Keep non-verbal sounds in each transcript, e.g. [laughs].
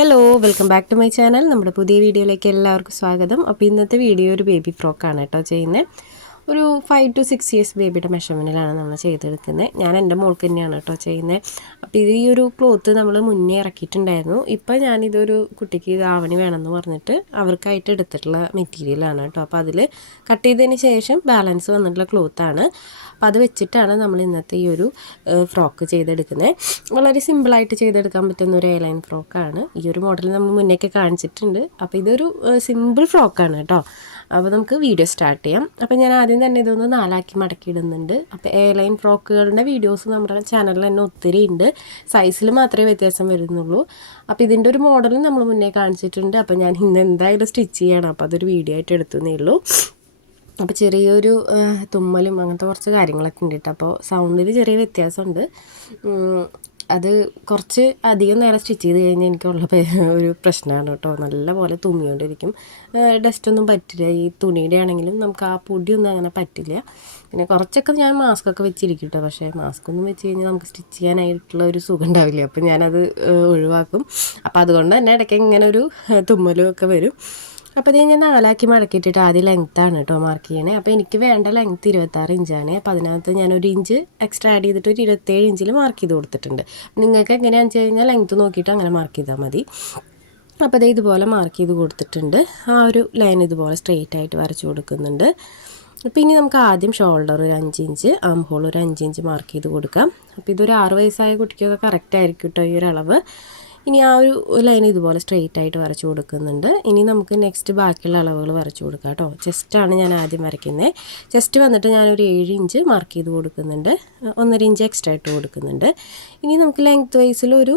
Hello welcome back to my channel നമ്മുടെ പുതിയ വീഡിയോയിലേക്ക് എല്ലാവർക്കും സ്വാഗതം. അപ്പോൾ ഇന്നത്തെ വീഡിയോ ഒരു ബേബി ഫ്രോക്കാണ് കേട്ടോ ചെയ്യുന്നത്. ഒരു ഫൈവ് ടു സിക്സ് ഇയേഴ്സ് ബേബിയുടെ മെഷർമെന്റിലാണ് നമ്മൾ ചെയ്തെടുക്കുന്നത് ഞാൻ എന്റെ മോൾക്ക് തന്നെയാണ് കേട്ടോ ചെയ്യുന്നത് അപ്പോൾ ഇത് ഈ ഒരു ക്ലോത്ത് നമ്മൾ മുന്നേ ഇറക്കിയിട്ടുണ്ടായിരുന്നു. ഇപ്പോൾ ഞാനിതൊരു കുട്ടിക്ക് ആവണി വേണമെന്ന് പറഞ്ഞിട്ട് അവർക്കായിട്ട് എടുത്തിട്ടുള്ള മെറ്റീരിയലാണ് കേട്ടോ. അപ്പോൾ അതിൽ കട്ട് ചെയ്തതിന് ശേഷം ബാലൻസ് വന്നിട്ടുള്ള ക്ലോത്താണ് അപ്പോൾ അത് വെച്ചിട്ടാണ് നമ്മൾ ഇന്നത്തെ ഈ ഒരു ഫ്രോക്ക് ചെയ്തെടുക്കുന്നത് വളരെ സിമ്പിളായിട്ട് ചെയ്തെടുക്കാൻ പറ്റുന്ന ഒരു എയർലൈൻ ഫ്രോക്കാണ് ഈ ഒരു മോഡൽ നമ്മൾ മുന്നേക്ക് കാണിച്ചിട്ടുണ്ട്. അപ്പോൾ ഇതൊരു സിമ്പിൾ ഫ്രോക്കാണ് കേട്ടോ. അപ്പോൾ നമുക്ക് വീഡിയോ സ്റ്റാർട്ട് ചെയ്യാം. അപ്പോൾ ഞാൻ ആദ്യം തന്നെ ഇതൊന്ന് നാലാക്കി മടക്കിയിടുന്നുണ്ട്. അപ്പോൾ എയർലൈൻ ഫ്രോക്കുകളുടെ വീഡിയോസ് നമ്മുടെ ചാനലിൽ തന്നെ ഒത്തിരി ഉണ്ട്. സൈസിൽ മാത്രമേ വ്യത്യാസം വരുന്നുള്ളൂ. അപ്പോൾ ഇതിന്റെ ഒരു മോഡൽ നമ്മൾ മുന്നേ കാണിച്ചിട്ടുണ്ട്. അപ്പോൾ ഞാൻ ഇന്ന് എന്തായാലും സ്റ്റിച്ച് ചെയ്യണം? അപ്പോൾ അതൊരു വീഡിയോ ആയിട്ട് എടുത്തുന്നേ ഉള്ളൂ. അപ്പോൾ ചെറിയൊരു തുമ്മലും അങ്ങനത്തെ കുറച്ച് കാര്യങ്ങളൊക്കെ ഉണ്ട് കേട്ടോ. അപ്പോൾ സൗണ്ടിൽ ചെറിയ വ്യത്യാസമുണ്ട്. അത് കുറച്ച് അധികം നേരം സ്റ്റിച്ച് ചെയ്ത് കഴിഞ്ഞാൽ എനിക്കുള്ള ഒരു പ്രശ്നമാണ് കേട്ടോ. നല്ല പോലെ തുമ്മിക്കൊണ്ടിരിക്കും ഡസ്റ്റൊന്നും പറ്റില്ല. ഈ തുണിയുടെ ആണെങ്കിലും നമുക്ക് ആ പൊടിയൊന്നും അങ്ങനെ പറ്റില്ല. പിന്നെ കുറച്ചൊക്കെ ഞാൻ മാസ്കൊക്കെ വെച്ചിരിക്കും കേട്ടോ. പക്ഷേ മാസ്ക് ഒന്നും വെച്ച് കഴിഞ്ഞാൽ നമുക്ക് സ്റ്റിച്ച് ചെയ്യാനായിട്ടുള്ള ഒരു സുഖം ഉണ്ടാവില്ല. അപ്പോൾ ഞാനത് ഒഴിവാക്കും. അപ്പോൾ അതുകൊണ്ട് തന്നെ ഇടയ്ക്ക് ഇങ്ങനെ ഒരു തുമ്മലും ഒക്കെ വരും. അപ്പോൾ ഇത് ഞാൻ നാലാക്കി മടക്കിയിട്ടിട്ട് ആദ്യം ലെങ്ത്താണ് കേട്ടോ മാർക്ക് ചെയ്യണേ. അപ്പോൾ എനിക്ക് വേണ്ട ലെങ്ത് ഇരുപത്താറ് ഇഞ്ചാണ് അപ്പോൾ അതിനകത്ത് ഞാൻ ഒരു ഇഞ്ച് എക്സ്ട്രാ ആഡ് ചെയ്തിട്ട് ഒരു ഇരുപത്തേഴ് ഇഞ്ചിൽ മാർക്ക് ചെയ്ത് കൊടുത്തിട്ടുണ്ട്. നിങ്ങൾക്ക് എങ്ങനെയാണെന്ന് വെച്ച് കഴിഞ്ഞാൽ ലെങ്ത്ത് നോക്കിയിട്ട് അങ്ങനെ മാർക്ക് ചെയ്താൽ മതി. അപ്പോൾ ഇത് ഇതുപോലെ മാർക്ക് ചെയ്ത് കൊടുത്തിട്ടുണ്ട്. ആ ഒരു ലൈൻ ഇതുപോലെ സ്ട്രെയിറ്റ് ആയിട്ട് വരച്ച് കൊടുക്കുന്നുണ്ട്. അപ്പോൾ ഇനി നമുക്ക് ആദ്യം ഷോൾഡർ ഒരു അഞ്ച് ഇഞ്ച് ആം ഹോൾ ഒരു അഞ്ച് ഇഞ്ച് മാർക്ക് ചെയ്ത് കൊടുക്കാം. അപ്പോൾ ഇതൊരു ആറ് വയസ്സായ കുട്ടിക്കൊക്കെ കറക്റ്റ് ആയിരിക്കും കേട്ടോ ഈ ഒരു അളവ്. ഇനി ആ ഒരു ലൈൻ ഇതുപോലെ സ്ട്രെയിറ്റ് ആയിട്ട് വരച്ചു കൊടുക്കുന്നുണ്ട്. ഇനി നമുക്ക് നെക്സ്റ്റ് ബാക്കിയുള്ള അളവുകൾ വരച്ചു കൊടുക്കാം കേട്ടോ. ചെസ്റ്റാണ് ഞാൻ ആദ്യം വരയ്ക്കുന്നത് ചെസ്റ്റ് വന്നിട്ട് ഞാനൊരു ഏഴ് ഇഞ്ച് മാർക്ക് ചെയ്ത് കൊടുക്കുന്നുണ്ട്. ഒന്നര ഇഞ്ച് എക്സ്ട്രാ ഇട്ട് കൊടുക്കുന്നുണ്ട്. ഇനി നമുക്ക് ലെങ്ത് വൈസിൽ ഒരു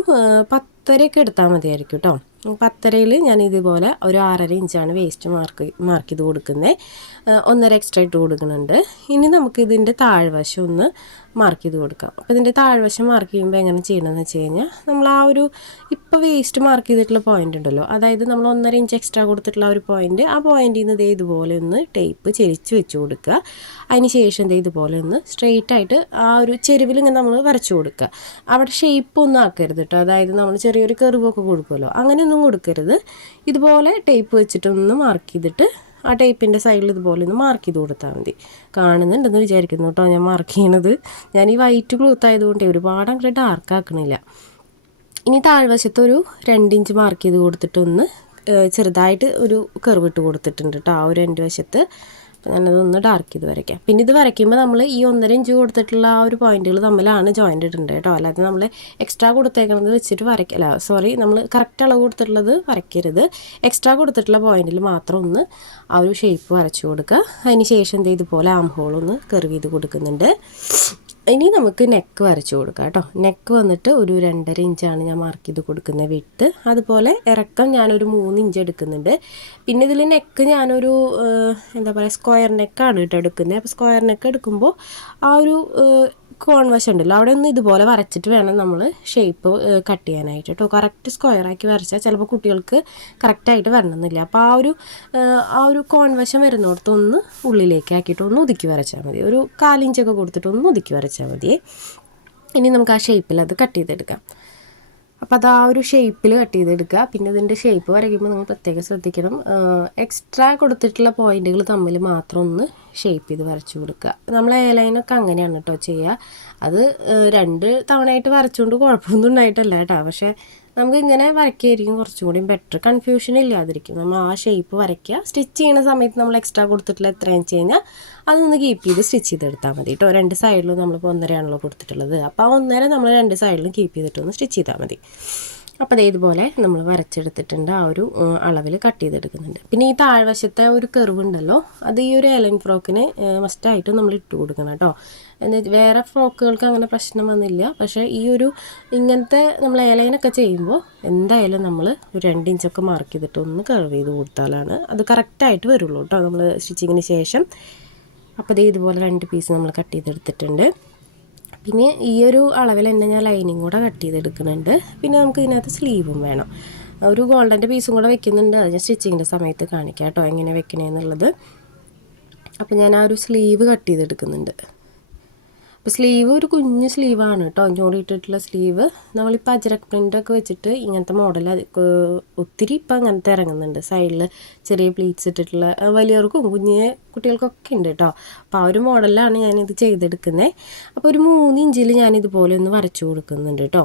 പത്തരയൊക്കെ എടുത്താൽ മതിയായിരിക്കും കേട്ടോ പത്തരയിൽ ഞാൻ ഇതുപോലെ ഒരു ആറര ഇഞ്ചാണ് വേസ്റ്റ് മാർക്ക് മാർക്ക് ചെയ്ത് കൊടുക്കുന്നത് ഒന്നര എക്സ്ട്രാ ഇട്ട് കൊടുക്കുന്നുണ്ട്. ഇനി നമുക്ക് ഇതിന്റെ താഴ്വശം ഒന്ന് മാർക്ക് ചെയ്ത് കൊടുക്കാം. അപ്പോൾ ഇതിന്റെ താഴ്വശം മാർക്ക് ചെയ്യുമ്പോൾ എങ്ങനെ ചെയ്യണമെന്ന് വെച്ച് കഴിഞ്ഞാൽ നമ്മൾ ആ ഒരു ഇപ്പോൾ വേസ്റ്റ് മാർക്ക് ചെയ്തിട്ടുള്ള പോയിന്റ് ഉണ്ടല്ലോ അതായത് നമ്മൾ ഒന്നര ഇഞ്ച് എക്സ്ട്രാ കൊടുത്തിട്ടുള്ള ഒരു പോയിന്റ് ആ പോയിന്റിൽ നിന്ന് ഇതേ ഇതുപോലെ ഒന്ന് ടേപ്പ് ചെരിച്ച് വെച്ച് കൊടുക്കുക. അതിന് ശേഷം ഇതേ ഇതുപോലെ ഒന്ന് സ്ട്രെയിറ്റ് ആയിട്ട് ആ ഒരു ചെരുവിൽ ഇങ്ങനെ നമ്മൾ വരച്ചു കൊടുക്കുക. അവിടെ ഷേപ്പ് ഒന്നും ആക്കരുത് കേട്ടോ അതായത് നമ്മൾ ചെറിയൊരു കെറിവൊക്കെ കൊടുക്കുമല്ലോ. അങ്ങനെയൊന്നും കൊടുക്കരുത്. ഇതുപോലെ ടേപ്പ് വെച്ചിട്ടൊന്ന് മാർക്ക് ചെയ്തിട്ട് ആ ടേപ്പിന്റെ സൈഡിൽ ഇതുപോലെ ഒന്ന് മാർക്ക് ചെയ്ത് കൊടുത്താൽ മതി. കാണുന്നുണ്ടെന്ന് വിചാരിക്കുന്നു കേട്ടോ ഞാൻ മാർക്ക് ചെയ്യണത്. ഞാൻ ഈ വൈറ്റ് ക്ലോത്ത് ആയതുകൊണ്ട് ഒരുപാട് അങ്ങോട്ട് ഡാർക്ക് ആക്കണില്ല. ഇനി താഴ്വശത്ത് ഒരു രണ്ടിഞ്ച് മാർക്ക് ചെയ്ത് കൊടുത്തിട്ടൊന്ന് ചെറുതായിട്ട് ഒരു കർവ് ഇട്ട് കൊടുത്തിട്ടുണ്ട് കേട്ടോ ആ ഒരു രണ്ട് വശത്ത്. ഞാനതൊന്ന് ഡാർക്ക് ചെയ്ത് വരയ്ക്കാം പിന്നെ ഇത് വരയ്ക്കുമ്പോൾ നമ്മൾ ഈ ഒന്നര ഇഞ്ച് കൊടുത്തിട്ടുള്ള ആ ഒരു പോയിന്റുകൾ തമ്മിലാണ് ജോയിന്റ് ഇടേണ്ടത് കേട്ടോ. അല്ലാതെ നമ്മൾ എക്സ്ട്രാ കൊടുത്തേക്കുന്നത് വെച്ചിട്ട് വരയ്ക്കല്ല സോറി നമ്മൾ കറക്റ്റ് അളവ് കൊടുത്തിട്ടുള്ളത് വരയ്ക്കരുത്. എക്സ്ട്രാ കൊടുത്തിട്ടുള്ള പോയിന്റിൽ മാത്രം ഒന്ന് ആ ഒരു ഷേപ്പ് വരച്ചു കൊടുക്കുക അതിന് ശേഷം എന്ത് ഇതുപോലെ ആം ഹോൾ ഒന്ന് കർവ് ചെയ്ത് കൊടുക്കുന്നുണ്ട്. ഇനി നമുക്ക് നെക്ക് വരച്ചു കൊടുക്കാം കേട്ടോ. നെക്ക് വന്നിട്ട് ഒരു രണ്ടര ഇഞ്ചാണ് ഞാൻ മാർക്ക് ചെയ്ത് കൊടുക്കുന്നത് വിട്ട് അതുപോലെ ഇറക്കം ഞാനൊരു മൂന്ന് ഇഞ്ച് എടുക്കുന്നുണ്ട്. പിന്നെ ഇതിൽ നെക്ക് ഞാനൊരു എന്താ പറയുക സ്ക്വയർ നെക്കാണ് കേട്ടോ എടുക്കുന്നത്. അപ്പോൾ സ്ക്വയർ നെക്ക് എടുക്കുമ്പോൾ ആ ഒരു കോൺ വശം ഉണ്ടല്ലോ. അവിടെ ഒന്ന് ഇതുപോലെ വരച്ചിട്ട് വേണം നമ്മൾ ഷേപ്പ് കട്ട് ചെയ്യാനായിട്ട് കേട്ടോ കറക്റ്റ് സ്ക്വയറാക്കി വരച്ചാൽ ചിലപ്പോൾ കുട്ടികൾക്ക് കറക്റ്റായിട്ട് വരണമെന്നില്ല. അപ്പോൾ ആ ഒരു ആ ഒരു കോൺ വശം വരുന്നിടത്ത് ഒന്ന് ഉള്ളിലേക്ക് ആക്കിയിട്ട് ഒന്ന് ഒതുക്കി വരച്ചാൽ മതി. ഒരു കാലിഞ്ചൊക്കെ കൊടുത്തിട്ട് ഒന്ന് ഒതുക്കി വരച്ചാൽ മതി. ഇനി നമുക്ക് ആ ഷേപ്പിൽ അത് കട്ട് ചെയ്തെടുക്കാം. അപ്പോൾ അത് ആ ഒരു ഷേപ്പിൽ കട്ട് ചെയ്തെടുക്കുക. പിന്നെ ഇതിന്റെ ഷേപ്പ് വരയ്ക്കുമ്പോൾ നിങ്ങൾ പ്രത്യേകം ശ്രദ്ധിക്കണം. എക്സ്ട്രാ കൊടുത്തിട്ടുള്ള പോയിന്റുകൾ തമ്മിൽ മാത്രം ഒന്ന് ഷേപ്പ് ചെയ്ത് വരച്ചു കൊടുക്കുക. നമ്മൾ എയർലൈനൊക്കെ അങ്ങനെയാണ് കേട്ടോ ചെയ്യുക. അത് രണ്ട് തവണയായിട്ട് വരച്ചുകൊണ്ട് കുഴപ്പമൊന്നും ഉണ്ടായിട്ടല്ല കേട്ടോ പക്ഷേ നമുക്ക് ഇങ്ങനെ വരയ്ക്കായിരിക്കും കുറച്ചും കൂടി ബെറ്റർ കൺഫ്യൂഷൻ ഇല്ലാതിരിക്കും. നമ്മൾ ആ ഷേപ്പ് വരയ്ക്കുക. സ്റ്റിച്ച് ചെയ്യുന്ന സമയത്ത് നമ്മൾ എക്സ്ട്രാ കൊടുത്തിട്ടുള്ള എത്രയും വെച്ച് കഴിഞ്ഞാൽ അതൊന്ന് കീപ്പ് ചെയ്ത് സ്റ്റിച്ച് ചെയ്തെടുത്താൽ മതി കേട്ടോ രണ്ട് സൈഡിലും നമ്മളിപ്പോൾ ഒന്നരയാണല്ലോ കൊടുത്തിട്ടുള്ളത്. അപ്പോൾ ആ ഒന്നര നമ്മൾ രണ്ട് സൈഡിലും കീപ്പ് ചെയ്തിട്ടൊന്ന് സ്റ്റിച്ച് ചെയ്താൽ മതി. അപ്പോൾ അതേ ഇതുപോലെ നമ്മൾ വരച്ചെടുത്തിട്ടുണ്ട് ആ ഒരു അളവിൽ കട്ട് ചെയ്തെടുക്കുന്നുണ്ട്. പിന്നെ ഈ താഴ്വശത്തെ ഒരു കെറിവ് ഉണ്ടല്ലോ അത് ഈ ഒരു എലൻ ഫ്രോക്കിന് മസ്റ്റായിട്ട് നമ്മൾ ഇട്ട് കൊടുക്കണം കേട്ടോ. വേറെ ഫ്രോക്കുകൾക്ക് അങ്ങനെ പ്രശ്നം വന്നില്ല. പക്ഷേ ഈ ഒരു ഇങ്ങനത്തെ നമ്മൾ ഏലൈനൊക്കെ ചെയ്യുമ്പോൾ എന്തായാലും നമ്മൾ ഒരു രണ്ട് ഇഞ്ചൊക്കെ മാർക്ക് ചെയ്തിട്ട് ഒന്ന് കർവ് ചെയ്ത് കൊടുത്താലാണ് അത് കറക്റ്റായിട്ട് വരുള്ളൂ കേട്ടോ. നമ്മൾ സ്റ്റിച്ചിങ്ങിന് ശേഷം. അപ്പോൾ ഇതേ ഇതുപോലെ രണ്ട് പീസ് നമ്മൾ കട്ട് ചെയ്തെടുത്തിട്ടുണ്ട്. പിന്നെ ഈ ഒരു അളവിൽ തന്നെ ഞാൻ ലൈനിങ് കൂടെ കട്ട് ചെയ്തെടുക്കുന്നുണ്ട്. പിന്നെ നമുക്ക് ഇതിനകത്ത് സ്ലീവും വേണം. ഒരു ഗോൾഡന്റെ പീസും കൂടെ വെക്കുന്നുണ്ട്. അത് ഞാൻ സ്റ്റിച്ചിങ്ങിന്റെ സമയത്ത് കാണിക്കാം കേട്ടോ എങ്ങനെ വെക്കണേന്നുള്ളത്. അപ്പോൾ ഞാൻ ആ ഒരു സ്ലീവ് കട്ട് ചെയ്തെടുക്കുന്നുണ്ട്. അപ്പോൾ സ്ലീവ് ഒരു കുഞ്ഞ് സ്ലീവാണ് കേട്ടോ ഞോടിയിട്ടിട്ടുള്ള സ്ലീവ് നമ്മളിപ്പോൾ അജരക് പ്രിന്റൊക്കെ വെച്ചിട്ട് ഇങ്ങനത്തെ മോഡൽ ഒത്തിരി ഇപ്പം അങ്ങനത്തെ ഇറങ്ങുന്നുണ്ട്. സൈഡിൽ ചെറിയ പ്ലീറ്റ്സ് ഇട്ടിട്ടുള്ള വലിയവർക്കും കുഞ്ഞ് കുട്ടികൾക്കൊക്കെ ഉണ്ട് കേട്ടോ അപ്പോൾ ആ ഒരു മോഡലിലാണ് ഞാനിത് ചെയ്തെടുക്കുന്നത് അപ്പോൾ ഒരു മൂന്ന് ഇഞ്ചിൽ ഞാനിതുപോലെ ഒന്ന് വരച്ചു കൊടുക്കുന്നുണ്ട് കേട്ടോ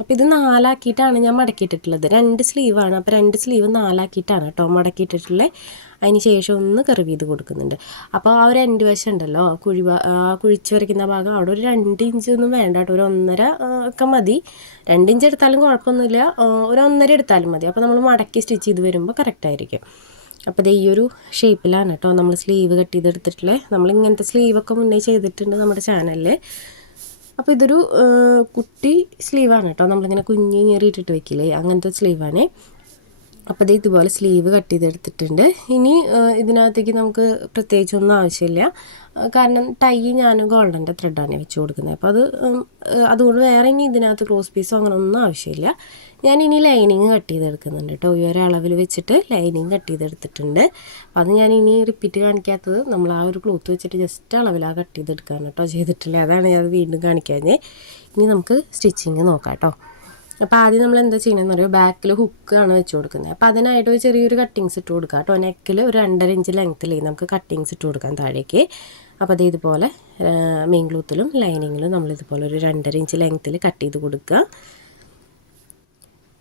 അപ്പോൾ ഇത് നാലാക്കിയിട്ടാണ് ഞാൻ മടക്കിയിട്ടിട്ടുള്ളത്. രണ്ട് സ്ലീവാണ് അപ്പോൾ രണ്ട് സ്ലീവ് നാലാക്കിയിട്ടാണ് കേട്ടോ മടക്കിയിട്ടിട്ടുള്ളത് അതിന് ശേഷം ഒന്ന് കറിവ് ചെയ്ത് കൊടുക്കുന്നുണ്ട്. അപ്പോൾ ആ ഒരു രണ്ട് വശം ഉണ്ടല്ലോ കുഴി കുഴിച്ച് വരയ്ക്കുന്ന ഭാഗം. അവിടെ ഒരു രണ്ട് ഇഞ്ച് ഒന്നും വേണ്ട കേട്ടോ. ഒരു ഒന്നര ഒക്കെ മതി. രണ്ട് ഇഞ്ച് എടുത്താലും കുഴപ്പമൊന്നുമില്ല. ഒരു ഒന്നര എടുത്താലും മതി. അപ്പോൾ നമ്മൾ മടക്കി സ്റ്റിച്ച് ചെയ്ത് വരുമ്പോൾ കറക്റ്റായിരിക്കും അപ്പോൾ ഈ ഒരു ഷേപ്പിലാണ് കേട്ടോ നമ്മൾ സ്ലീവ് കട്ട് ചെയ്തെടുത്തിട്ടുള്ളത് നമ്മൾ ഇങ്ങനത്തെ സ്ലീവൊക്കെ മുന്നേ ചെയ്തിട്ടുണ്ട് നമ്മുടെ ചാനലിൽ അപ്പോൾ ഇതൊരു കുട്ടി സ്ലീവാണ് കേട്ടോ. നമ്മളിങ്ങനെ കുഞ്ഞ് ഞെറിയിട്ടിട്ട് വെക്കില്ലേ? അങ്ങനത്തെ സ്ലീവാണ് അപ്പോൾ ഇത് ഇതുപോലെ സ്ലീവ് കട്ട് ചെയ്തെടുത്തിട്ടുണ്ട്. ഇനി ഇതിനകത്തേക്ക് നമുക്ക് പ്രത്യേകിച്ചൊന്നും ആവശ്യമില്ല. കാരണം ടൈ ഞാൻ ഗോൾഡന്റെ ത്രെഡാണ് വെച്ച് കൊടുക്കുന്നത്. അപ്പോൾ അത് അതുകൊണ്ട് വേറെ ഇനി ഇതിനകത്ത് ക്രോസ് പീസോ അങ്ങനെ ഒന്നും ആവശ്യമില്ല. ഞാൻ ഇനി ലൈനിങ് കട്ട് ചെയ്തെടുക്കുന്നുണ്ട് കേട്ടോ. ഈ ഒരു അളവിൽ വെച്ചിട്ട് ലൈനിങ് കട്ട് ചെയ്തെടുത്തിട്ടുണ്ട്. അത് ഞാൻ ഇനി റിപ്പീറ്റ് കാണിക്കാത്തത് നമ്മൾ ആ ഒരു ക്ലോത്ത് വെച്ചിട്ട് ജസ്റ്റ് അളവിലാണ് കട്ട് ചെയ്തെടുക്കാൻ കേട്ടോ ചെയ്തിട്ടില്ല? അതാണ് ഞാൻ വീണ്ടും കാണിക്കാഞ്ഞേ. ഇനി നമുക്ക് സ്റ്റിച്ചിങ് നോക്കാം കേട്ടോ. അപ്പോൾ ആദ്യം നമ്മൾ എന്താ ചെയ്യണമെന്ന് പറയുമ്പോൾ ബാക്കിൽ ഹുക്കാണ് വെച്ച് കൊടുക്കുന്നത്. അപ്പോൾ അതിനായിട്ട് ഒരു ചെറിയൊരു കട്ടിങ്സ് ഇട്ട് കൊടുക്കുക കേട്ടോ. നെക്കിൽ ഒരു രണ്ടര ഇഞ്ച് ലെങ്ത്തിൽ നമുക്ക് കട്ടിങ്സ് ഇട്ട് കൊടുക്കാം താഴേക്ക്. അപ്പോൾ അത് ഇതുപോലെ മെയിൻ ക്ലൂത്തിലും ലൈനിങ്ങിലും നമ്മളിതുപോലെ ഒരു രണ്ടര ഇഞ്ച് ലെങ്ത്തിൽ കട്ട് ചെയ്ത് കൊടുക്കുക.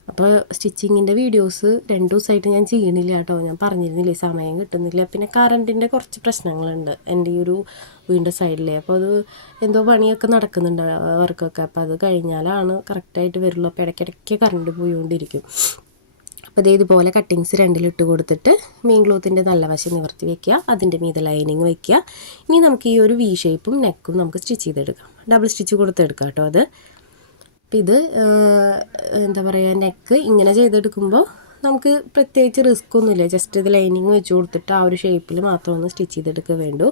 അപ്പോൾ സ്റ്റിച്ചിങ്ങിന്റെ വീഡിയോസ് രണ്ട് ദിവസമായിട്ട് ഞാൻ ചെയ്യണില്ല കേട്ടോ. ഞാൻ പറഞ്ഞിരുന്നില്ലേ സമയം കിട്ടുന്നില്ല. പിന്നെ കറണ്ടിന്റെ കുറച്ച് പ്രശ്നങ്ങളുണ്ട് എന്റെ ഈ ഒരു വീടിന്റെ സൈഡിലെ. അപ്പോൾ അത് എന്തോ പണിയൊക്കെ നടക്കുന്നുണ്ട് വർക്കൊക്കെ. അപ്പോൾ അത് കഴിഞ്ഞാലാണ് കറക്റ്റായിട്ട് വരുള്ളൂ. അപ്പോൾ ഇടയ്ക്കിടയ്ക്ക് കറണ്ട് പോയിക്കൊണ്ടിരിക്കും അപ്പോൾ ഇതേ ഇതുപോലെ കട്ടിങ്സ് രണ്ടിലിട്ട് കൊടുത്തിട്ട് മെയിൻ ക്ലോത്തിന്റെ നല്ല വശം നിവർത്തി വെക്കുക. അതിന്റെ മീതെ ലൈനിങ് വെക്കുക. ഇനി നമുക്ക് ഈ ഒരു വി ഷേപ്പും നെക്കും നമുക്ക് സ്റ്റിച്ച് ചെയ്തെടുക്കാം. ഡബിൾ സ്റ്റിച്ച് കൊടുത്തെടുക്കാം കേട്ടോ അത്. അപ്പം ഇത് എന്താ പറയുക നെക്ക് ഇങ്ങനെ ചെയ്തെടുക്കുമ്പോൾ നമുക്ക് പ്രത്യേകിച്ച് റിസ്ക് ഒന്നുമില്ല. ജസ്റ്റ് ഇത് ലൈനിങ് വെച്ച് കൊടുത്തിട്ട് ആ ഒരു ഷേപ്പിൽ മാത്രം ഒന്ന് സ്റ്റിച്ച് ചെയ്തെടുക്കുക വേണ്ടു.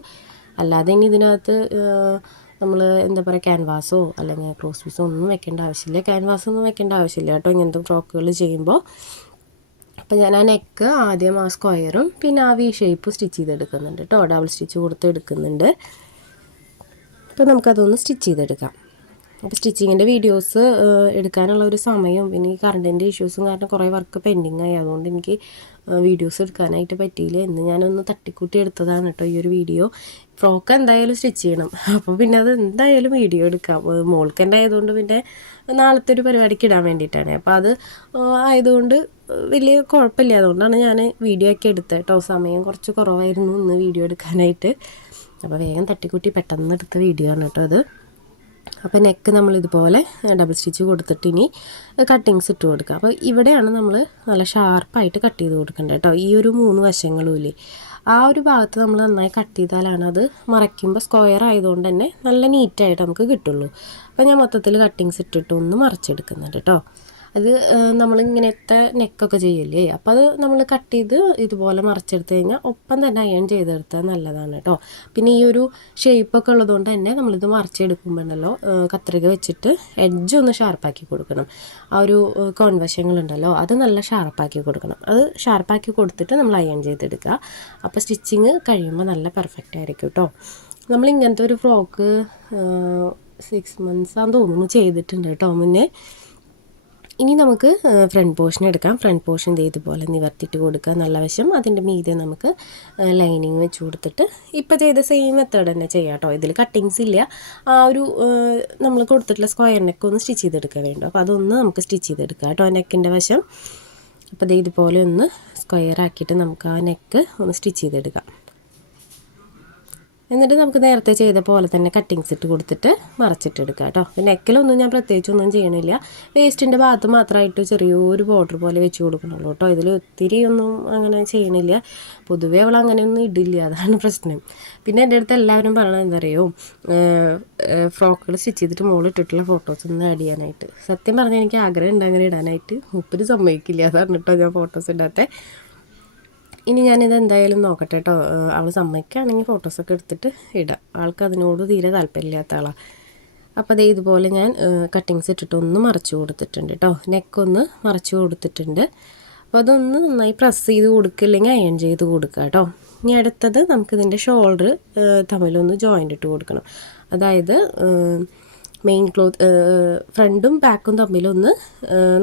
അല്ലാതെ ഇനി ഇതിനകത്ത് നമ്മൾ എന്താ പറയുക ക്യാൻവാസോ അല്ലെങ്കിൽ ക്രോസ് പീസോ ഒന്നും വെക്കേണ്ട ആവശ്യമില്ല. ക്യാൻവാസ് ഒന്നും വെക്കേണ്ട ആവശ്യമില്ല കേട്ടോ ഇങ്ങനത്തെ ഫ്രോക്കുകൾ ചെയ്യുമ്പോൾ അപ്പോൾ ഞാൻ ആ നെക്ക് ആദ്യം ആ സ്ക്വയറും പിന്നെ ആ വി ഷേപ്പ് സ്റ്റിച്ച് ചെയ്തെടുക്കുന്നുണ്ട് കേട്ടോ. ഡബിൾ സ്റ്റിച്ച് കൊടുത്ത് എടുക്കുന്നുണ്ട് അപ്പോൾ നമുക്കതൊന്ന് സ്റ്റിച്ച് ചെയ്തെടുക്കാം. സ്റ്റിച്ചിങ്ങിന്റെ വീഡിയോസ് എടുക്കാനുള്ള ഒരു സമയവും പിന്നെ ഈ കറണ്ടിന്റെ ഇഷ്യൂസും കാരണം കുറേ വർക്ക് പെൻഡിങ് ആയി. അതുകൊണ്ട് എനിക്ക് വീഡിയോസ് എടുക്കാനായിട്ട് പറ്റിയില്ല. എന്ന് ഞാനൊന്ന് തട്ടിക്കൂട്ടി എടുത്തതാണ് കേട്ടോ ഈ ഒരു വീഡിയോ ഫ്രോക്ക് എന്തായാലും സ്റ്റിച്ച് ചെയ്യണം. അപ്പോൾ പിന്നെ അത് എന്തായാലും വീഡിയോ എടുക്കാം. മോൾക്ക് എന്റെ ആയതുകൊണ്ട് പിന്നെ നാളത്തെ ഒരു പരിപാടിക്ക് ഇടാൻ വേണ്ടിയിട്ടാണ്. അപ്പോൾ അത് ആയതുകൊണ്ട് വലിയ കുഴപ്പമില്ല. അതുകൊണ്ടാണ് ഞാൻ വീഡിയോ ഒക്കെ എടുത്തത് കേട്ടോ. സമയം കുറച്ച് കുറവായിരുന്നു ഇന്ന് വീഡിയോ എടുക്കാനായിട്ട്. അപ്പോൾ വേഗം തട്ടിക്കൂട്ടി പെട്ടെന്ന് എടുത്ത വീഡിയോ ആണ് കേട്ടോ അത്. അപ്പോൾ നെക്ക് നമ്മൾ ഇതുപോലെ ഡബിൾ സ്റ്റിച്ച് കൊടുത്തിട്ട് ഇനി കട്ടിങ്സ് ഇട്ട് കൊടുക്കുക. അപ്പോൾ ഇവിടെയാണ് നമ്മൾ നല്ല ഷാർപ്പായിട്ട് കട്ട് ചെയ്ത് കൊടുക്കേണ്ടത് കേട്ടോ. ഈ ഒരു മൂന്ന് വശങ്ങളും ഇല്ലേ ആ ഒരു ഭാഗത്ത് നമ്മൾ നന്നായി കട്ട് ചെയ്താലാണ് അത് മറയ്ക്കുമ്പോൾ സ്ക്വയർ ആയതുകൊണ്ട് തന്നെ നല്ല നീറ്റായിട്ട് നമുക്ക് കിട്ടുള്ളൂ. അപ്പോൾ ഞാൻ മൊത്തത്തിൽ കട്ടിങ്സ് ഇട്ടിട്ട് ഒന്ന് മറച്ചെടുക്കുന്നുണ്ട് കേട്ടോ. അത് നമ്മളിങ്ങനത്തെ നെക്കൊക്കെ ചെയ്യില്ലേ? അപ്പോൾ അത് നമ്മൾ കട്ട് ചെയ്ത് ഇതുപോലെ മറിച്ചെടുത്ത് കഴിഞ്ഞാൽ ഒപ്പം തന്നെ അയൺ ചെയ്തെടുത്താൽ നല്ലതാണ് കേട്ടോ പിന്നെ ഈ ഒരു ഷേപ്പൊക്കെ ഉള്ളതുകൊണ്ട് തന്നെ നമ്മളിത് മറിച്ചെടുക്കുമ്പോഴല്ലോ കത്രിക വെച്ചിട്ട് എഡ്ജ് ഒന്ന് ഷാർപ്പാക്കി കൊടുക്കണം. ആ ഒരു കോൺവശങ്ങളുണ്ടല്ലോ അത് നല്ല ഷാർപ്പാക്കി കൊടുക്കണം. അത് ഷാർപ്പാക്കി കൊടുത്തിട്ട് നമ്മൾ അയൺ ചെയ്തെടുക്കുക. അപ്പോൾ സ്റ്റിച്ചിങ് കഴിയുമ്പോൾ നല്ല പെർഫെക്റ്റ് ആയിരിക്കും കേട്ടോ നമ്മൾ ഇങ്ങനത്തെ ഒരു ഫ്രോക്ക് സിക്സ് മന്ത്സ് ആണെന്ന് തോന്നുന്നു ചെയ്തിട്ടുണ്ട് കേട്ടോ മുന്നേ. ഇനി നമുക്ക് ഫ്രണ്ട് പോർഷൻ എടുക്കാം. ഫ്രണ്ട് പോർഷൻ ഇതുപോലെ നിവർത്തിയിട്ട് കൊടുക്കുക. നല്ല വശം അതിന്റെ മീതെ നമുക്ക് ലൈനിങ് വെച്ച് കൊടുത്തിട്ട് ഇപ്പോൾ ചെയ്ത സെയിം മെത്തേഡ് തന്നെ ചെയ്യാം കേട്ടോ. ഇതിൽ കട്ടിങ്സ് ഇല്ല. ആ ഒരു നമ്മൾ കൊടുത്തിട്ടുള്ള സ്ക്വയർ നെക്ക് ഒന്ന് സ്റ്റിച്ച് ചെയ്തെടുക്കാൻ വേണ്ടു. അപ്പോൾ അതൊന്ന് നമുക്ക് സ്റ്റിച്ച് ചെയ്തെടുക്കുക കേട്ടോ നെക്കിന്റെ വശം. അപ്പോൾ ഇതുപോലെ ഒന്ന് സ്ക്വയർ ആക്കിയിട്ട് നമുക്ക് ആ നെക്ക് ഒന്ന് സ്റ്റിച്ച് ചെയ്തെടുക്കാം. എന്നിട്ട് നമുക്ക് നേരത്തെ ചെയ്ത പോലെ തന്നെ കട്ടിങ്സ് ഇട്ട് കൊടുത്തിട്ട് മറച്ചിട്ട് എടുക്കുക കേട്ടോ നെക്കിലൊന്നും ഞാൻ പ്രത്യേകിച്ചൊന്നും ചെയ്യണില്ല. വേസ്റ്റിന്റെ ഭാഗത്ത് മാത്രമായിട്ട് ചെറിയൊരു ബോർഡർ പോലെ വെച്ച് കൊടുക്കണുള്ളൂ കേട്ടോ. ഇതിൽ ഒത്തിരി ഒന്നും അങ്ങനെ ചെയ്യണില്ല. പൊതുവേ അവൾ അങ്ങനെയൊന്നും ഇടില്ല. അതാണ് പ്രശ്നം. പിന്നെ എന്റെ അടുത്ത് എല്ലാവരും പറയണത് എന്താ പറയുക ഫ്രോക്കുകൾ സ്റ്റിച്ച് ചെയ്തിട്ട് മുകളിൽ ഇട്ടിട്ടുള്ള ഫോട്ടോസ് ഒന്ന് ആഡ് ചെയ്യാനായിട്ട്. സത്യം പറഞ്ഞാൽ എനിക്ക് ആഗ്രഹം ഉണ്ട് അങ്ങനെ ഇടാനായിട്ട്. ഒപ്പര് സമ്മതിക്കില്ല അതാണ് കേട്ടോ ഞാൻ ഫോട്ടോസ് ഇടാത്ത. ഇനി ഞാനിത് എന്തായാലും നോക്കട്ടെ കേട്ടോ അവൾ സമ്മതിക്കുകയാണെങ്കിൽ ഫോട്ടോസൊക്കെ എടുത്തിട്ട് ഇടാം. ആൾക്ക് അതിനോട് തീരെ താല്പര്യമില്ലാത്ത ആളാണ് അപ്പോൾ അതേ ഇതുപോലെ ഞാൻ കട്ടിങ്സ് ഇട്ടിട്ട് ഒന്ന് മറച്ചു കൊടുത്തിട്ടുണ്ട് കേട്ടോ നെക്കൊന്ന് മറച്ചു കൊടുത്തിട്ടുണ്ട്. അപ്പോൾ അതൊന്ന് നന്നായി പ്രസ് ചെയ്ത് കൊടുക്കില്ലെങ്കിൽ അയൺ ചെയ്ത് കൊടുക്കുക കേട്ടോ ഇനി അടുത്തത് നമുക്കിതിന്റെ ഷോൾഡർ തമ്മിലൊന്ന് ജോയിന്റ് ഇട്ട് കൊടുക്കണം. അതായത് മെയിൻ ക്ലോത്ത് ഫ്രണ്ടും ബാക്കും തമ്മിലൊന്ന്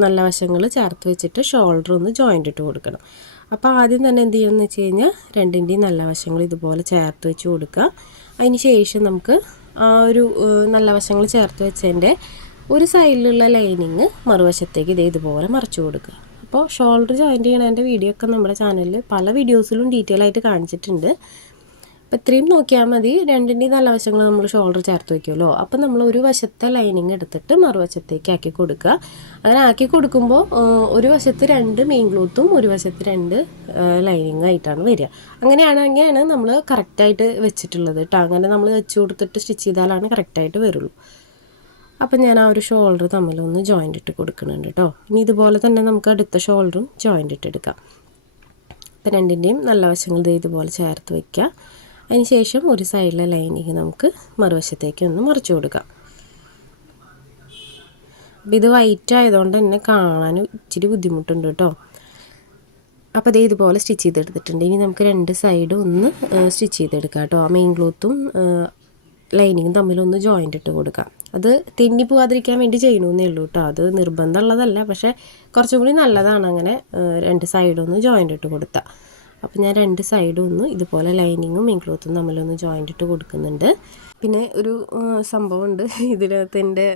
നല്ല വശങ്ങൾ ചേർത്ത് വെച്ചിട്ട് ഷോൾഡർ ഒന്ന് ജോയിന്റ് ഇട്ട് കൊടുക്കണം. അപ്പോൾ ആദ്യം തന്നെ എന്ത് ചെയ്യണമെന്ന് വെച്ച് കഴിഞ്ഞാൽ രണ്ടിന്റെയും നല്ല വശങ്ങൾ ഇതുപോലെ ചേർത്ത് വെച്ച് കൊടുക്കുക. അതിന് ശേഷം നമുക്ക് ആ ഒരു നല്ല വശങ്ങൾ ചേർത്ത് വെച്ചതിന്റെ ഒരു സൈഡിലുള്ള ലൈനിങ് മറുവശത്തേക്ക് ഇതേ ഇതുപോലെ മറച്ചു കൊടുക്കുക. അപ്പോൾ ഷോൾഡർ ജോയിന്റ് ചെയ്യണതിന്റെ വീഡിയോ ഒക്കെ നമ്മുടെ ചാനലിൽ പല വീഡിയോസിലും ഡീറ്റെയിൽ ആയിട്ട് കാണിച്ചിട്ടുണ്ട്. അപ്പോൾ ഇത്രയും നോക്കിയാൽ മതി. രണ്ടിന്റെയും നല്ല വശങ്ങൾ നമ്മൾ ഷോൾഡർ ചേർത്ത് വയ്ക്കുമല്ലോ അപ്പോൾ നമ്മൾ ഒരു വശത്തെ ലൈനിങ് എടുത്തിട്ട് മറുവശത്തേക്ക് ആക്കി കൊടുക്കുക. അങ്ങനെ ആക്കി കൊടുക്കുമ്പോൾ ഒരു വശത്ത് രണ്ട് മെയിൻ ക്ലോത്തും ഒരു വശത്ത് രണ്ട് ലൈനിങ് ആയിട്ടാണ് വരിക. അങ്ങനെയാണെങ്കിലാണ് നമ്മൾ കറക്റ്റായിട്ട് വെച്ചിട്ടുള്ളത് കേട്ടോ അങ്ങനെ നമ്മൾ വെച്ച് കൊടുത്തിട്ട് സ്റ്റിച്ച് ചെയ്താലാണ് കറക്റ്റായിട്ട് വരുള്ളൂ. അപ്പം ഞാൻ ആ ഒരു ഷോൾഡർ തമ്മിലൊന്ന് ജോയിന്റ് ഇട്ട് കൊടുക്കുന്നുണ്ട് കേട്ടോ ഇനി ഇതുപോലെ തന്നെ നമുക്ക് അടുത്ത ഷോൾഡറും ജോയിന്റ് ഇട്ടെടുക്കാം അപ്പം രണ്ടിന്റെയും നല്ല വശങ്ങൾ ഇതുപോലെ ചേർത്ത് വയ്ക്കുക അതിന് ശേഷം ഒരു സൈഡിലെ ലൈനിങ് നമുക്ക് മറുവശത്തേക്ക് ഒന്ന് മറിച്ചു കൊടുക്കാം. അപ്പോൾ ഇത് വൈറ്റ് ആയതുകൊണ്ട് തന്നെ കാണാൻ ഇച്ചിരി ബുദ്ധിമുട്ടുണ്ട് കേട്ടോ. അപ്പോൾ ഇത് ഇതുപോലെ സ്റ്റിച്ച് ചെയ്തെടുത്തിട്ടുണ്ട്. ഇനി നമുക്ക് രണ്ട് സൈഡും ഒന്ന് സ്റ്റിച്ച് ചെയ്തെടുക്കാം കേട്ടോ. ആ മെയിൻ ക്ലോത്തും ലൈനിങ്ങും തമ്മിലൊന്ന് ജോയിന്റ് ഇട്ട് കൊടുക്കാം. അത് തെന്നി പോകാതിരിക്കാൻ വേണ്ടി ചെയ്യണമെന്നേ ഉള്ളൂ കേട്ടോ. അത് നിർബന്ധമുള്ളതല്ല. പക്ഷേ കുറച്ചും കൂടി നല്ലതാണ് അങ്ങനെ രണ്ട് സൈഡൊന്ന് ജോയിന്റ് ഇട്ട് കൊടുത്താൽ അപ്പോൾ ഞാൻ രണ്ട് സൈഡും ഒന്ന് ഇതുപോലെ ലൈനിങ്ങും മെയിൻ ക്ലോത്തും തമ്മിലൊന്ന് ജോയിന്റ് ഇട്ട് കൊടുക്കുന്നുണ്ട്. പിന്നെ ഒരു സംഭവമുണ്ട്. [laughs] ഇതിനകത്ത് എന്റെ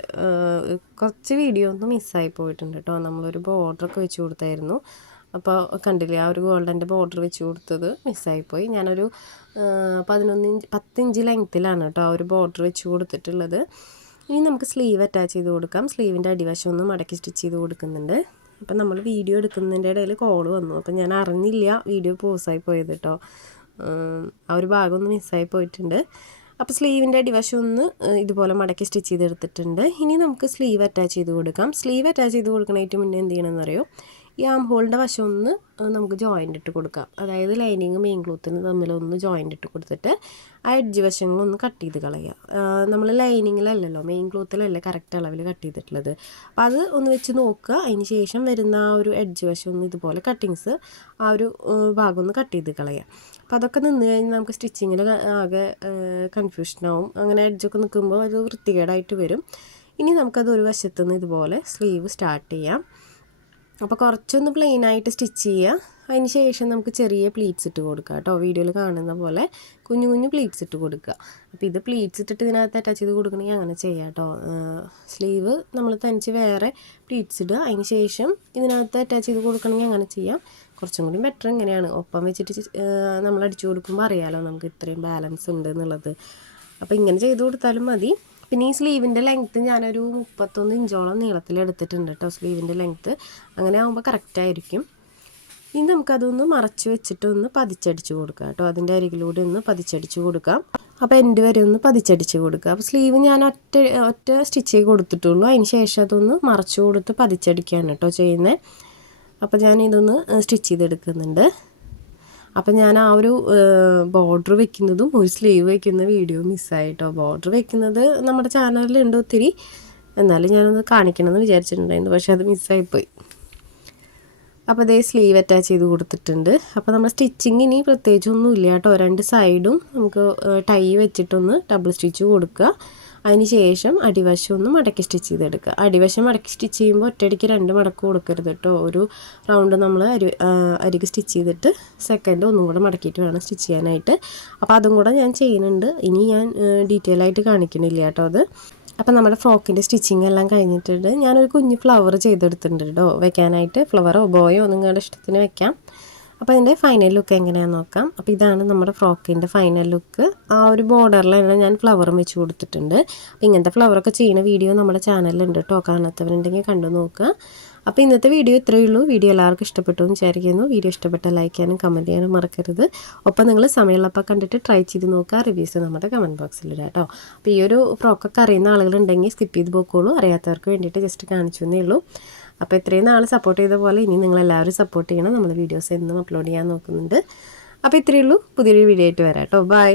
കുറച്ച് വീഡിയോ ഒന്ന് മിസ്സായി പോയിട്ടുണ്ട് കേട്ടോ. നമ്മളൊരു ബോർഡറൊക്കെ വെച്ച് കൊടുത്തായിരുന്നു. അപ്പോൾ കണ്ടില്ലേ ആ ഒരു ഗോൾഡന്റെ ബോർഡർ വെച്ച് കൊടുത്തത് മിസ്സായിപ്പോയി ഞാനൊരു പതിനൊന്ന് ഇഞ്ച് പത്തിഞ്ച് ലെങ്ത്തിലാണ് കേട്ടോ ആ ഒരു ബോർഡർ വെച്ച് കൊടുത്തിട്ടുള്ളത്. ഇനി നമുക്ക് സ്ലീവ് അറ്റാച്ച് ചെയ്ത് കൊടുക്കാം. സ്ലീവിന്റെ അടിവശം ഒന്ന് മടക്കി സ്റ്റിച്ച് ചെയ്ത് കൊടുക്കുന്നുണ്ട്. അപ്പം നമ്മൾ വീഡിയോ എടുക്കുന്നതിന്റെ ഇടയിൽ കോൾ വന്നു. അപ്പം ഞാൻ അറിഞ്ഞില്ല വീഡിയോ പോസായി പോയത് കേട്ടോ ആ ഒരു ഭാഗം ഒന്ന് മിസ്സായി പോയിട്ടുണ്ട്. അപ്പോൾ സ്ലീവിന്റെ അടിവശം ഒന്ന് ഇതുപോലെ മടക്കി സ്റ്റിച്ച് ചെയ്തെടുത്തിട്ടുണ്ട്. ഇനി നമുക്ക് സ്ലീവ് അറ്റാച്ച് ചെയ്ത് കൊടുക്കാം. സ്ലീവ് അറ്റാച്ച് ചെയ്ത് കൊടുക്കണേറ്റ് മുന്നേ എന്ത് ചെയ്യണമെന്നറിയോ ഈ ആം ഹോളിന്റെ വശം ഒന്ന് നമുക്ക് ജോയിന്റ് ഇട്ട് കൊടുക്കാം. അതായത് ലൈനിങ് മെയിൻ ക്ലോത്തിന് തമ്മിലൊന്ന് ജോയിന്റ് ഇട്ട് കൊടുത്തിട്ട് ആ എഡ്ജ് വശങ്ങളൊന്ന് കട്ട് ചെയ്ത് കളയുക. നമ്മൾ ലൈനിങ്ങിലല്ലല്ലോ മെയിൻ ക്ലോത്തിലല്ലേ കറക്റ്റ് അളവിൽ കട്ട് ചെയ്തിട്ടുള്ളത്. അപ്പോൾ അത് ഒന്ന് വെച്ച് നോക്കുക. അതിന് ശേഷം വരുന്ന ആ ഒരു എഡ്ജ് വശം ഒന്ന് ഇതുപോലെ കട്ടിങ്സ് ആ ഒരു ഭാഗം ഒന്ന് കട്ട് ചെയ്ത് കളയുക. അപ്പോൾ അതൊക്കെ നിന്ന് കഴിഞ്ഞാൽ നമുക്ക് സ്റ്റിച്ചിങ്ങിൽ ആകെ കൺഫ്യൂഷനാവും അങ്ങനെ എഡ്ജൊക്കെ നിൽക്കുമ്പോൾ അത് വൃത്തികേടായിട്ട് വരും. ഇനി നമുക്കത് ഒരു വശത്തുനിന്ന് ഇതുപോലെ സ്ലീവ് സ്റ്റാർട്ട് ചെയ്യാം. അപ്പോൾ കുറച്ചൊന്ന് പ്ലെയിനായിട്ട് സ്റ്റിച്ച് ചെയ്യുക അതിന് ശേഷം നമുക്ക് ചെറിയ പ്ലീറ്റ്സ് ഇട്ട് കൊടുക്കുക കേട്ടോ. വീഡിയോയിൽ കാണുന്ന പോലെ കുഞ്ഞു കുഞ്ഞു പ്ലീറ്റ്സ് ഇട്ട് കൊടുക്കുക. അപ്പോൾ ഇത് പ്ലീറ്റ്സ് ഇട്ടിട്ട് ഇതിനകത്ത് അറ്റാച്ച് ചെയ്ത് കൊടുക്കണമെങ്കിൽ അങ്ങനെ ചെയ്യാം കേട്ടോ. സ്ലീവ് നമ്മൾ തനിച്ച് വേറെ പ്ലീറ്റ്സ് ഇടുക. അതിന് ശേഷം ഇതിനകത്ത് അറ്റാച്ച് ചെയ്ത് കൊടുക്കണമെങ്കിൽ അങ്ങനെ ചെയ്യാം. കുറച്ചും കൂടി ബെറ്റർ ഇങ്ങനെയാണ്. ഒപ്പം വെച്ചിട്ട് നമ്മൾ അടിച്ചു കൊടുക്കുമ്പോൾ അറിയാമല്ലോ നമുക്ക് ഇത്രയും ബാലൻസ് ഉണ്ട് എന്നുള്ളത്. അപ്പോൾ ഇങ്ങനെ ചെയ്ത് കൊടുത്താലും മതി. പിന്നെ ഈ സ്ലീവിന്റെ ലെങ്ത്ത് ഞാനൊരു മുപ്പത്തൊന്ന് ഇഞ്ചോളം നീളത്തിൽ എടുത്തിട്ടുണ്ട് കേട്ടോ സ്ലീവിന്റെ ലെങ്ത്ത് അങ്ങനെ ആകുമ്പോൾ കറക്റ്റായിരിക്കും ഇനി നമുക്കതൊന്ന് മറച്ച് വെച്ചിട്ട് ഒന്ന് പതിച്ചടിച്ച് കൊടുക്കാം കേട്ടോ അതിന്റെ അരികിലൂടെ ഒന്ന് പതിച്ചടിച്ച് കൊടുക്കാം. അപ്പോൾ എന്റെ വരെ ഒന്ന് പതിച്ചടിച്ച് കൊടുക്കുക അപ്പോൾ സ്ലീവ് ഞാൻ ഒറ്റ ഒറ്റ സ്റ്റിച്ച് ചെയ്ത് കൊടുത്തിട്ടുള്ളൂ. അതിന് ശേഷം അതൊന്ന് മറച്ചു കൊടുത്ത് പതിച്ചടിക്കുകയാണ് കേട്ടോ ചെയ്യുന്നത് അപ്പോൾ ഞാൻ ഇതൊന്ന് സ്റ്റിച്ച് ചെയ്തെടുക്കുന്നുണ്ട്. അപ്പം ഞാൻ ആ ഒരു ബോർഡർ വെക്കുന്നതും ഒരു സ്ലീവ് വെക്കുന്ന വീഡിയോ മിസ്സായിട്ടോ ബോർഡർ വെക്കുന്നത് നമ്മുടെ ചാനലിലുണ്ട് ഒത്തിരി. എന്നാലും ഞാനത് കാണിക്കണമെന്ന് വിചാരിച്ചിട്ടുണ്ടായിരുന്നു. പക്ഷേ അത് മിസ്സായിപ്പോയി അപ്പോൾ അതേ സ്ലീവ് അറ്റാച്ച് ചെയ്ത് കൊടുത്തിട്ടുണ്ട്. അപ്പോൾ നമ്മൾ സ്റ്റിച്ചിങ് ഇനി പ്രത്യേകിച്ചൊന്നും ഇല്ല കേട്ടോ രണ്ട് സൈഡും നമുക്ക് ടൈ വെച്ചിട്ടൊന്ന് ഡബിൾ സ്റ്റിച്ച് കൊടുക്കുക. അതിന് ശേഷം അടിവശം ഒന്ന് മടക്കി സ്റ്റിച്ച് ചെയ്തെടുക്കുക. അടിവശം മടക്കി സ്റ്റിച്ച് ചെയ്യുമ്പോൾ ഒറ്റയടിക്ക് രണ്ട് മടക്ക് കൊടുക്കരുത് കേട്ടോ ഒരു റൗണ്ട് നമ്മൾ അരി അരിക്ക് സ്റ്റിച്ച് ചെയ്തിട്ട് സെക്കൻഡ് ഒന്നും കൂടെ മടക്കിയിട്ട് വേണം സ്റ്റിച്ച് ചെയ്യാനായിട്ട്. അപ്പോൾ അതും കൂടെ ഞാൻ ചെയ്യുന്നുണ്ട്. ഇനി ഞാൻ ഡീറ്റെയിൽ ആയിട്ട് കാണിക്കണില്ല കേട്ടോ അത്. അപ്പം നമ്മുടെ ഫ്രോക്കിന്റെ സ്റ്റിച്ചിങ് എല്ലാം കഴിഞ്ഞിട്ടുണ്ട്. ഞാനൊരു കുഞ്ഞ് ഫ്ലവർ ചെയ്തെടുത്തിട്ടുണ്ട് കേട്ടോ വെക്കാനായിട്ട് ഫ്ലവറോ ബോയോ നിങ്ങളുടെ ഇഷ്ടത്തിന് വെക്കാം. അപ്പോൾ അതിന്റെ ഫൈനൽ ലുക്ക് എങ്ങനെയാണെന്ന് നോക്കാം. അപ്പോൾ ഇതാണ് നമ്മുടെ ഫ്രോക്കിന്റെ ഫൈനൽ ലുക്ക് ആ ഒരു ബോർഡറിൽ തന്നെ ഞാൻ ഫ്ലവറും വെച്ച് കൊടുത്തിട്ടുണ്ട്. അപ്പോൾ ഇങ്ങനത്തെ ഫ്ലവറൊക്കെ ചെയ്യുന്ന വീഡിയോ നമ്മുടെ ചാനലിലുണ്ട് കേട്ടോ കാണാത്തവരുണ്ടെങ്കിൽ കണ്ടു നോക്കുക. അപ്പോൾ ഇന്നത്തെ വീഡിയോ ഇത്രയേ ഉള്ളൂ. വീഡിയോ എല്ലാവർക്കും ഇഷ്ടപ്പെട്ടു എന്ന് വിചാരിക്കുന്നു. വീഡിയോ ഇഷ്ടപ്പെട്ട ലൈക്ക് ചെയ്യാനും കമന്റ് ചെയ്യാനും മറക്കരുത്. ഒപ്പം നിങ്ങൾ സമയമുള്ളപ്പോൾ കണ്ടിട്ട് ട്രൈ ചെയ്ത് നോക്കുക. റിവ്യൂസ് നമ്മുടെ കമന്റ് ബോക്സിൽ കേട്ടോ അപ്പോൾ ഈ ഒരു ഫ്രോക്കൊക്കെ അറിയുന്ന ആളുകളുണ്ടെങ്കിൽ സ്കിപ്പ് ചെയ്ത് പോക്കോളൂ അറിയാത്തവർക്ക് വേണ്ടിയിട്ട് ജസ്റ്റ് കാണിച്ചു എന്നേ ഉള്ളൂ. അപ്പോൾ ഇത്രയും നാൾ സപ്പോർട്ട് ചെയ്ത പോലെ ഇനി നിങ്ങളെല്ലാവരും സപ്പോർട്ട് ചെയ്യണം. നമ്മൾ വീഡിയോസ് എന്നും അപ്ലോഡ് ചെയ്യാൻ നോക്കുന്നുണ്ട്. അപ്പോൾ ഇത്രയേ ഉള്ളൂ. പുതിയൊരു വീഡിയോ ആയിട്ട് വരാം കേട്ടോ. ബൈ